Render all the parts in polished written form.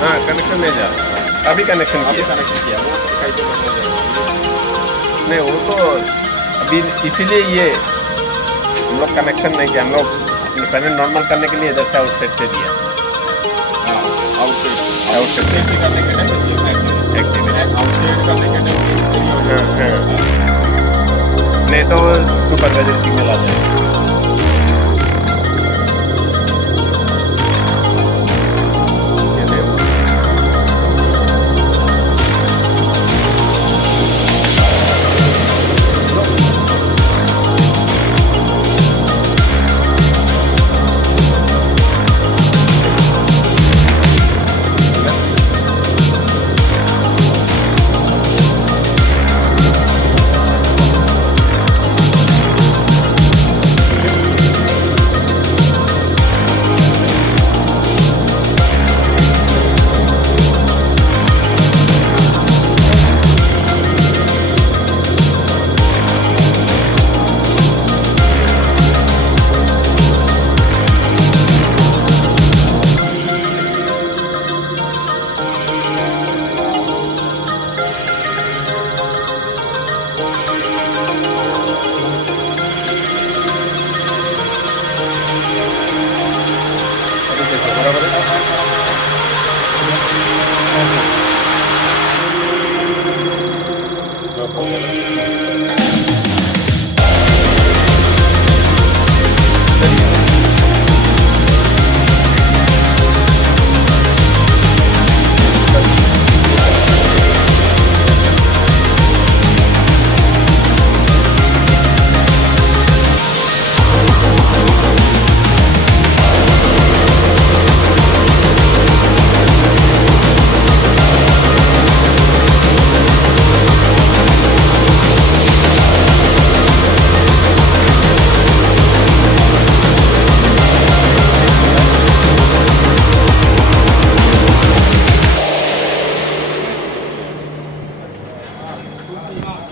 हाँ कनेक्शन दे जा, अभी कनेक्शन अभी किया। कनेक्शन किया, वो तो कैसे करना है? नहीं वो तो अभी इसीलिए ये हम लोग कनेक्शन नहीं किया, हम लोग पहले नॉर्मल करने के लिए इधर से आउटसाइड से दिया। हाँ, आउटसाइड आउटसाइड आउटसाइड से करने के टाइम स्टीम एक्टिव एक्टिव है। आउटसाइड करने के टाइम हाँ हाँ, नहीं तो सुपरवाइजर सिग्नल आ जाएगा। ये देखो। अभी देखो बराबर है।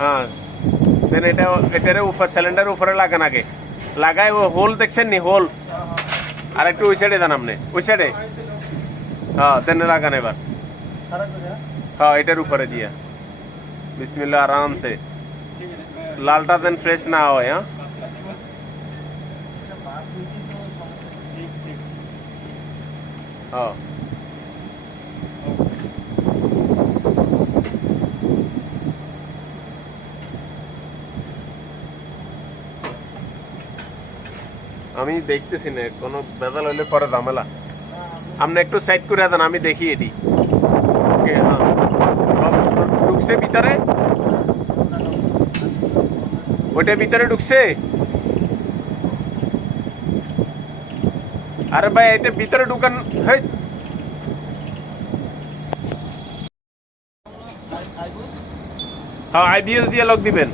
হ্যাঁ দেন এটারে উপর সিলিন্ডার উপরে লাগান আগে, লাগায় ও হোল দেখছেন নি হোল, আর একটু ওই সাইডে দেন আপনি ওই সাইডে। হ্যাঁ দেন লাগান এবার। হ্যাঁ এটার উপরে দিয়া বিসমিল্লাহ আরাম সে, লালটা দেন ফ্রেশ না হয়। হ্যাঁ হ্যাঁ আমি দেখতেছি না কোনো বেদাল হইলে পরে ঝামেলা। আপনি একটু সাইড করে দেন, আমি দেখি এটি। ওকে হ্যাঁ ঢুকছে ভিতরে, ওইটা ভিতরে ঢুকছে। আরে ভাই এটা ভিতরে ঢুকান। হ্যাঁ হ্যাঁ আইবিএস দিয়ে লক দিবেন।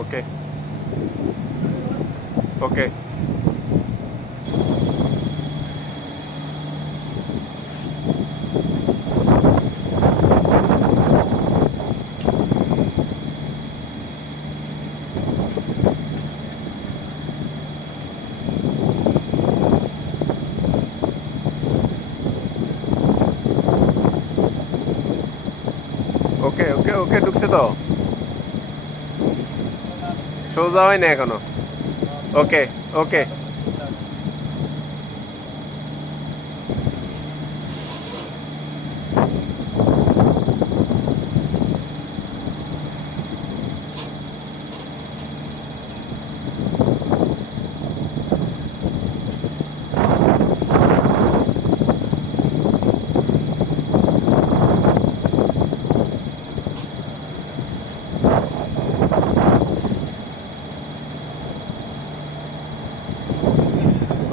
ओके ओके ওকে ঢুকছে তো, সোজা হয় না এখনো। ওকে ওকে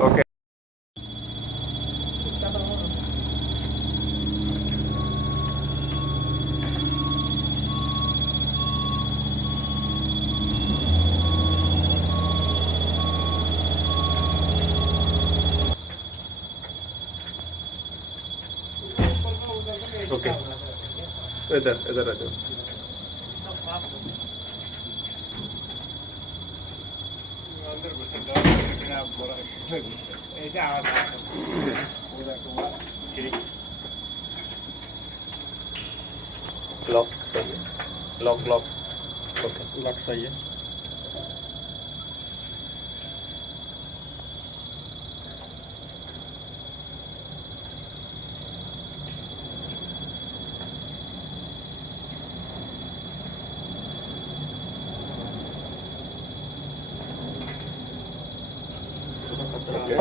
ওকে ओके इधर इधर आ जाओ। लॉक सही है, लॉक लॉक ओके लॉक सही है। ओके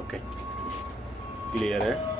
ओके क्लियर है।